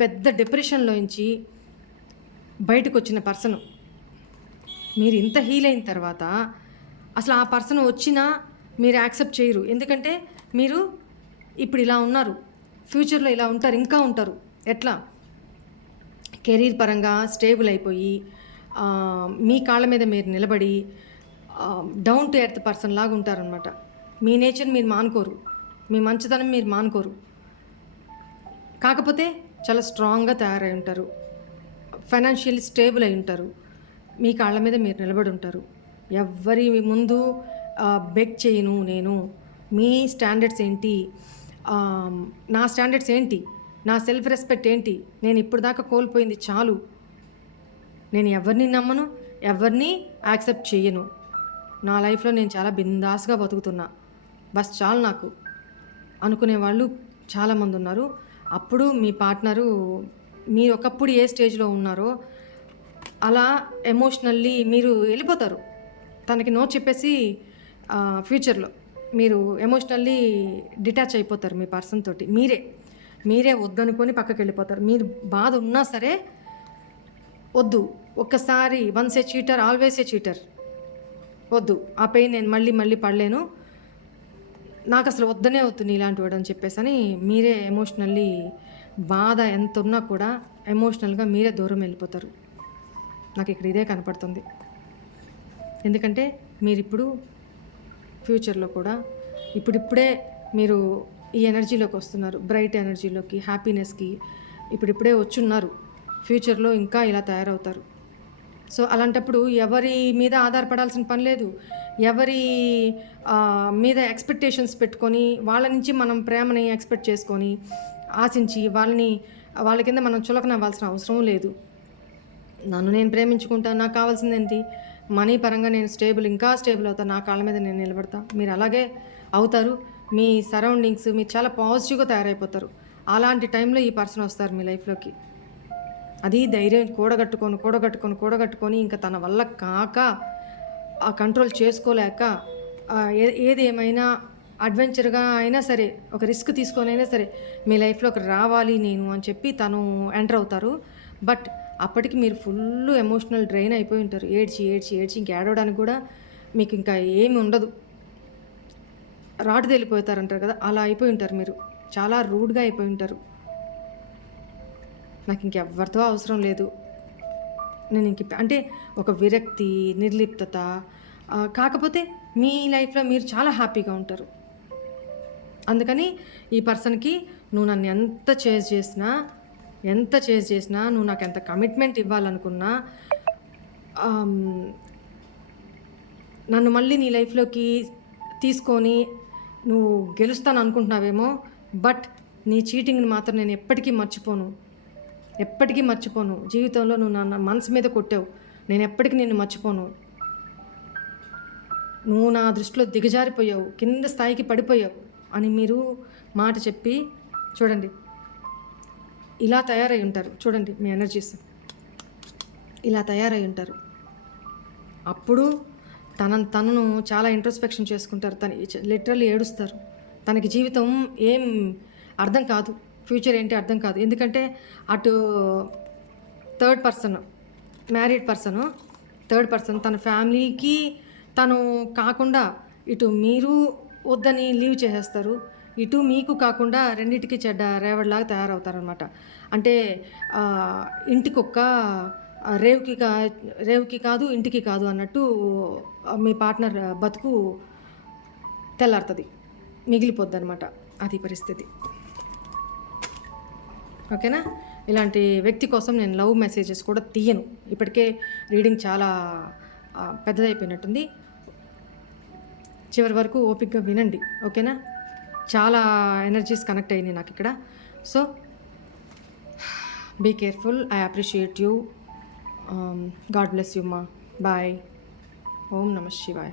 పెద్ద డిప్రెషన్లోంచి బయటకు వచ్చిన పర్సన్. మీరు ఇంత హీల్ అయిన తర్వాత అసలు ఆ పర్సన్ వచ్చినా మీరు యాక్సెప్ట్ చేయరు. ఎందుకంటే మీరు ఇప్పుడు ఇలా ఉన్నారు, ఫ్యూచర్లో ఇలా ఉంటారు, ఇంకా ఉంటారు. ఎట్లా? కెరీర్ పరంగా స్టేబుల్ అయిపోయి, మీ కాళ్ళ మీద మీరు నిలబడి డౌన్ టు ఎర్త్ పర్సన్ లాగా ఉంటారనమాట. మీ నేచర్ మీరు మానుకోరు, మీ మంచితనం మీరు మానుకోరు. కాకపోతే చాలా స్ట్రాంగ్గా తయారై ఉంటారు, ఫైనాన్షియల్లీ స్టేబుల్ అయి ఉంటారు, మీ కాళ్ళ మీద మీరు నిలబడి ఉంటారు. ఎవరి ముందు బెగ్ చేయను నేను. మీ స్టాండర్డ్స్ ఏంటి, నా స్టాండర్డ్స్ ఏంటి, నా సెల్ఫ్ రెస్పెక్ట్ ఏంటి, నేను ఇప్పుడు దాకా కోల్పోయింది చాలు. నేను ఎవరిని నమ్మను, ఎవరిని యాక్సెప్ట్ చేయను. నా లైఫ్లో నేను చాలా బిందాస్గా బతుకుతున్నా, బస్ చాలు నాకు అనుకునే వాళ్ళు చాలామంది ఉన్నారు. అప్పుడు మీ పార్ట్నరు మీరు ఒకప్పుడు ఏ స్టేజ్లో ఉన్నారో అలా ఎమోషనల్లీ మీరు వెళ్ళిపోతారు. తనకి నో చెప్పేసి ఫ్యూచర్లో మీరు ఎమోషనల్లీ డిటాచ్ అయిపోతారు మీ పర్సన్ తోటి. మీరే వద్దనుకొని పక్కకి వెళ్ళిపోతారు. మీరు బాధ ఉన్నా సరే వద్దు, ఒక్కసారి once A cheater always a cheater, వద్దు ఆ పెయిన్ నేను మళ్ళీ మళ్ళీ పడలేను, నాకు అసలు వద్దనే వద్దు నీలాంటి వాడు అని చెప్పేసి అని మీరే ఎమోషనల్లీ బాధ ఎంత ఉన్నా కూడా ఎమోషనల్గా మీరే దూరం వెళ్ళిపోతారు. నాకు ఇక్కడ ఇదే కనపడుతుంది. ఎందుకంటే మీరు ఇప్పుడు ఫ్యూచర్లో కూడా ఇప్పుడిప్పుడే మీరు ఈ ఎనర్జీలోకి వస్తున్నారు, బ్రైట్ ఎనర్జీలోకి, హ్యాపీనెస్కి ఇప్పుడిప్పుడే వచ్చున్నారు. ఫ్యూచర్లో ఇంకా ఇలా తయారవుతారు. సో అలాంటప్పుడు ఎవరి మీద ఆధారపడాల్సిన పని లేదు. ఎవరి మీద ఎక్స్పెక్టేషన్స్ పెట్టుకొని వాళ్ళ నుంచి మనం ప్రేమని ఎక్స్పెక్ట్ చేసుకొని ఆశించి వాళ్ళ కింద మనం చులకన అవ్వాల్సిన అవసరం లేదు. నన్ను నేను ప్రేమించుకుంటాను, నాకు కావాల్సింది ఏంటి, మనీ పరంగా నేను ఇంకా స్టేబుల్ అవుతాను, నా కాళ్ళ మీద నేను నిలబడతా. మీరు అలాగే అవుతారు. మీ సరౌండింగ్స్ మీరు చాలా పాజిటివ్గా తయారైపోతారు. అలాంటి టైంలో ఈ పర్సన్ వస్తారు మీ లైఫ్లోకి. అది ధైర్యం కూడగట్టుకొని ఇంకా తన వల్ల కాక ఆ కంట్రోల్ చేసుకోలేక ఏది ఏమైనా అడ్వెంచర్గా అయినా సరే, ఒక రిస్క్ తీసుకొని అయినా సరే మీ లైఫ్లోకి రావాలి నేను అని చెప్పి తను ఎంటర్ అవుతారు. బట్ అప్పటికి మీరు ఫుల్ ఎమోషనల్ డ్రైన్ అయిపోయి ఉంటారు. ఏడ్చి ఇంక ఏడవడానికి కూడా మీకు ఇంకా ఏమి ఉండదు. రాటు తేలిపోతారంటారు కదా, అలా అయిపోయి ఉంటారు. మీరు చాలా రూడ్గా అయిపోయి ఉంటారు. నాకు ఇంకెవ్వరితో అవసరం లేదు, నేను అంటే ఒక విరక్తి, నిర్లిప్తత. కాకపోతే మీ లైఫ్లో మీరు చాలా హ్యాపీగా ఉంటారు. అందుకని ఈ పర్సన్కి నువ్వు నన్ను ఎంత చేజ్ చేసినా నువ్వు నాకు ఎంత కమిట్మెంట్ ఇవ్వాలనుకున్నా, నన్ను మళ్ళీ నీ లైఫ్లోకి తీసుకొని నువ్వు గెలుస్తాను అనుకుంటున్నావేమో, బట్ నీ చీటింగ్ని మాత్రం నేను ఎప్పటికీ మర్చిపోను. జీవితంలో నువ్వు నా మనసు మీద కొట్టావు, నేను ఎప్పటికీ నిన్ను మర్చిపోను. నువ్వు నా దృష్టిలో దిగజారిపోయావు, కింద స్థాయికి పడిపోయావు అని మీరు మాట చెప్పి చూడండి, ఇలా తయారై ఉంటారు. చూడండి మీ ఎనర్జీస్ ఇలా తయారై ఉంటారు. అప్పుడు తనను చాలా ఇంట్రోస్పెక్షన్ చేసుకుంటారు. లిటరల్లీ ఏడుస్తారు. తనకి జీవితం ఏం అర్థం కాదు, ఫ్యూచర్ ఏంటి అర్థం కాదు. ఎందుకంటే అటు థర్డ్ పర్సన్, మ్యారీడ్ పర్సన్ తన ఫ్యామిలీకి తను కాకుండా ఇటు మీరు వద్దని లీవ్ చేసేస్తారు, ఇటు మీకు కాకుండా రెండింటికి చెడ్డ రేవడిలాగా తయారవుతారనమాట. అంటే ఇంటికొక్క రేవుకి కాదు ఇంటికి కాదు అన్నట్టు మీ పార్ట్నర్ బతుకు తెల్లారుతుంది, మిగిలిపోద్ది అనమాట. అది పరిస్థితి. ఓకేనా? ఇలాంటి వ్యక్తి కోసం నేను లవ్ మెసేజెస్ కూడా తీయను. ఇప్పటికే రీడింగ్ చాలా పెద్దదైపోయినట్టుంది. చివరి వరకు ఓపికగా వినండి, ఓకేనా? చాలా ఎనర్జీస్ కనెక్ట్ అయినాయి నాకు ఇక్కడ. So be careful. I appreciate you. God bless you మా. బాయ్. ఓం నమః శివాయ.